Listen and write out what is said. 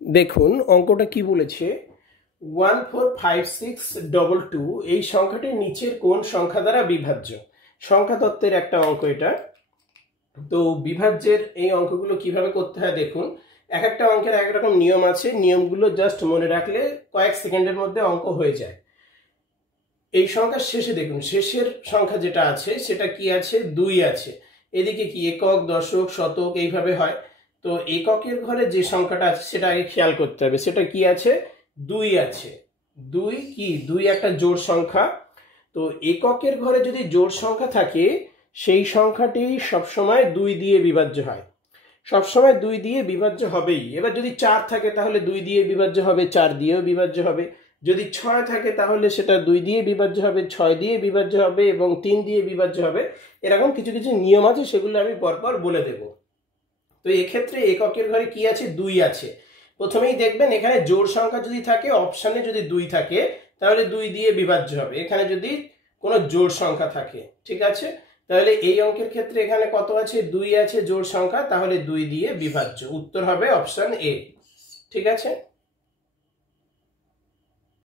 দেখুন অঙ্কটা কি বলেছে 14562 এই সংখ্যাটি নিচের কোন সংখ্যা দ্বারা বিভাজ্য। সংখ্যা তত্ত্বের একটা অঙ্ক এটা। তো বিভাজ্যের এই অঙ্কগুলো কিভাবে করতে হয় দেখুন, এক একটা অঙ্কের এক রকম নিয়ম আছে, নিয়মগুলো জাস্ট মনে রাখলে কয়েক সেকেন্ডের মধ্যে অঙ্ক হয়ে যায়। এই সংখ্যার শেষে দেখুন, শেষের সংখ্যা যেটা আছে সেটা কি আছে, 2 আছে। এদিকে কি একক, দশক, শতক এইভাবে হয়। তো এককের ঘরে যে সংখ্যাটা আছে সেটা আগে খেয়াল করতে হবে, সেটা কি আছে, 2 আছে। 2 কি, 2 একটা জোড় সংখ্যা। তো এককের ঘরে যদি জোড় সংখ্যা থাকে সেই সংখ্যাটি সবসময় 2 দিয়ে বিভাজ্য হয়, সবসময় 2 দিয়ে বিভাজ্য হবেই। এবার যদি 4 থাকে তাহলে 2 দিয়ে বিভাজ্য হবে, 4 দিয়েও বিভাজ্য হবে। যদি 6 থাকে তাহলে সেটা 2 দিয়ে বিভাজ্য হবে, 6 দিয়ে বিভাজ্য হবে এবং 3 দিয়ে বিভাজ্য হবে। এরকম কিছু কিছু নিয়ম আছে, সেগুলো আমি পরপর বলে দেব। তো এক্ষেত্রে এককের ঘরে কি আছে, 2 আছে। প্রথমেই দেখবেন এখানে জোড় সংখ্যা যদি থাকে, অপশানে যদি 2 থাকে তাহলে 2 দিয়ে বিভাজ্য হবে। এখানে যদি কোনো জোড় সংখ্যা থাকে, ঠিক আছে, তাহলে এই অঙ্কের ক্ষেত্রে এখানে কত আছে, 2 আছে জোড় সংখ্যা, তাহলে 2 দিয়ে বিভাজ্য। উত্তর হবে অপশন এ, ঠিক আছে।